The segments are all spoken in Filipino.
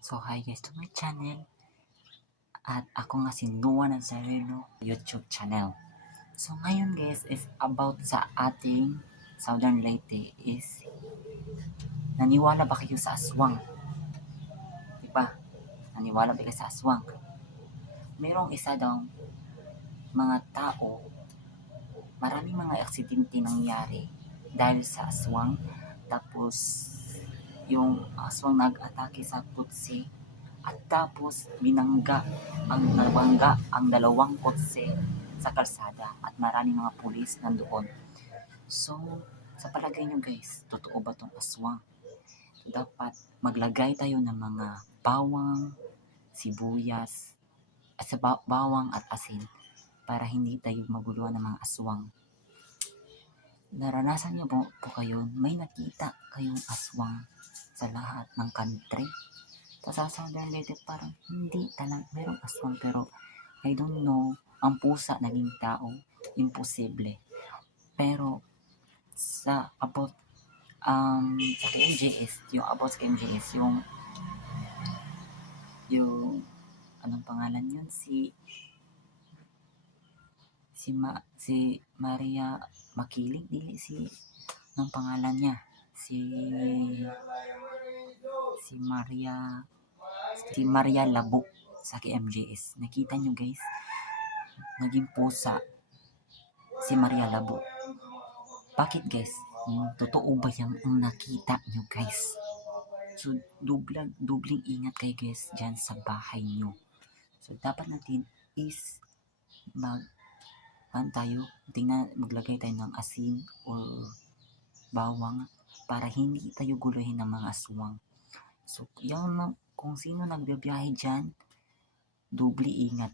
So hi guys to my channel at ako nga si Noah Nazareno YouTube channel. So ngayon guys is about sa ating Southern Leyte is naniwala ba kayo sa aswang? Diba? Naniwala ba kayo sa aswang? Merong isa daw mga tao, maraming mga aksidente nangyari dahil sa aswang. Tapos yung aswang nag-atake sa kotse at tapos binangga ang dalawang kotse sa kalsada at maraming mga pulis nandoon. So, sa palagay nyo guys, totoo ba tong aswang? Dapat maglagay tayo ng mga bawang, sibuyas, at bawang at asin para hindi tayo maguluhan ng mga aswang. Naranasan niyo po kayo, may nakita kayong aswang sa lahat ng country? Sa Southern Leyte parang hindi talaga merong aswang, pero I don't know, ang pusa naging tao, imposible. Pero sa about sa KMJS, yung about sa KMJS, yung anong pangalan yun, si Maria Makiling, dili si anong pangalan niya, si Maria Labo sa KMJS. Nakita nyo guys, naging pusa si Maria Labo. Bakit guys? Totoo ba yung nakita nyo guys? So dubling ingat kayo guys dyan sa bahay nyo. So dapat natin is maglagay tayo ng asin or bawang para hindi tayo guluhin ng mga aswang. So yan lang, kung sino nagbibiyahe dyan, dubli ingat.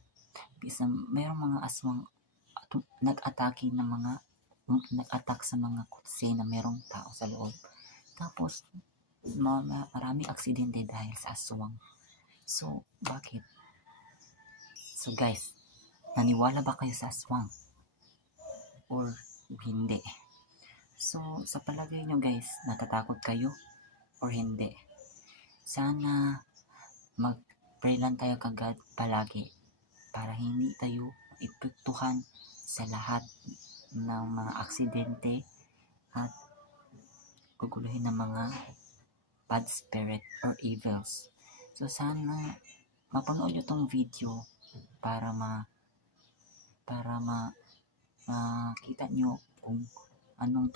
Bisa mayroong mga aswang nag-atake sa mga kotse na mayroong tao sa loob. Tapos maraming aksidente dahil sa aswang. So bakit? So guys, naniwala ba kayo sa aswang or hindi? So sa palagay nyo guys, natatakot kayo or hindi? Sana mag-pray lang tayo kagad palagi para hindi tayo ipektuhan sa lahat ng mga aksidente at guguluhin ng mga bad spirit or evils. So sana mapanood nyo tong video para makita nyo kung anong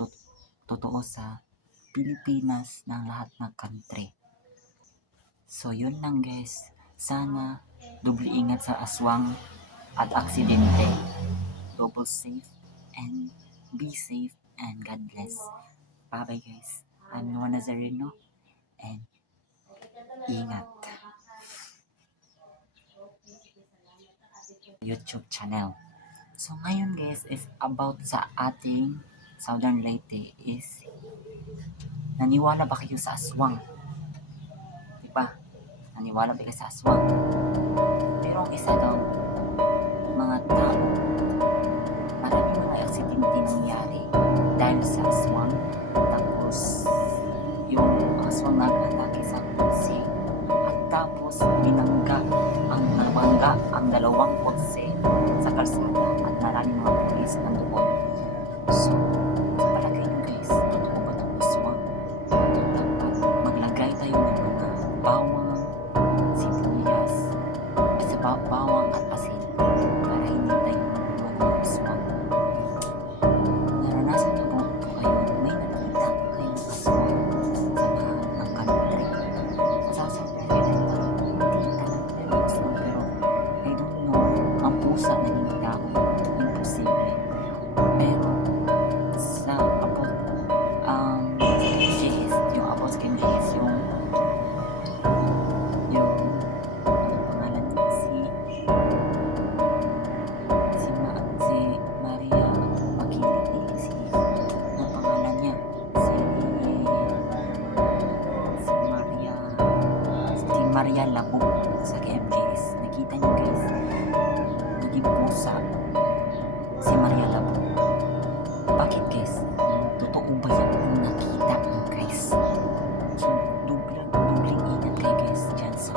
totoo sa Pilipinas ng lahat ng country. So yun lang guys, sana doble ingat sa aswang at aksidente. Double safe and be safe and God bless. Bye bye guys. I'm Noah Nazareno and ingat. YouTube channel. So ngayon guys is about sa ating Southern Leyte is naniwala ba kayo sa aswang? Diba? Naniwala ba kayo sa aswang? Merong isa daw mga tao, maraming mga aksidente nangyari dahil sa aswang. Tapos yung aswang nag-atake sa kotse at tapos binangga ang dalawang kotse sa kalsada at maraming mga pulis nandoon. So sa palagay nyo guys, totoo ba itong aswang? Dapat maglagay tayo ng mga bawang, sibuyas, bawang at asin para hindi tayo maguluhan ng aswang. Naranasan niyo po kayo, may nakita kayong aswang sa lahat ng country? Sa Southern Leyte parang hindi talaga merong aswang, pero I don't know, ang pusa naging tao, imposible. Pero sa about KMJS, yung about sa KMJS, yung ano pangalan niya, si Maria Makiling, ano pangalan niya, si Maria Labo sa KMJS. Nakita niyo guys, naging pusa si Maria Labo. Bakit guys? Totoo ba yan ang nakita niyo guys? So dubling ingat kayo guys dyan sa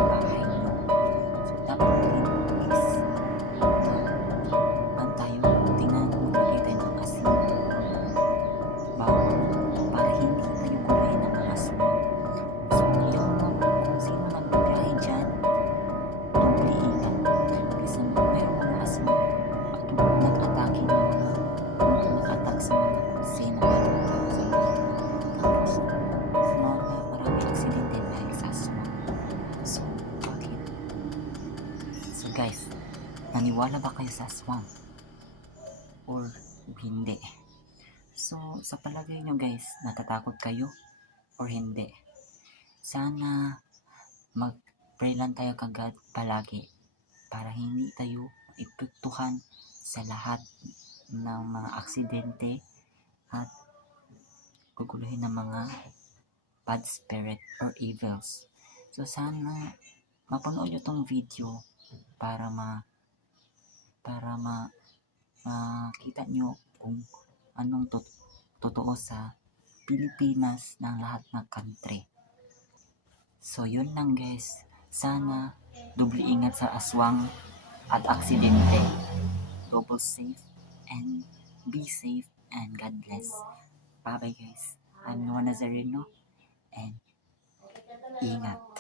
Guys, naniwala ba kayo sa aswang? Or hindi? So, sa palagay nyo guys, natatakot kayo or hindi? Sana mag-pray lang tayo kagad palagi para hindi tayo ipektuhan sa lahat ng mga aksidente at guguluhin ng mga bad spirit or evils. So sana mapanood nyo tong video para makita nyo kung anong totoo sa Pilipinas ng lahat ng country. So yun lang guys, sana doble ingat sa aswang at aksidente. Double safe and be safe and God bless. Bye bye guys. I'm Noah Nazareno and ingat.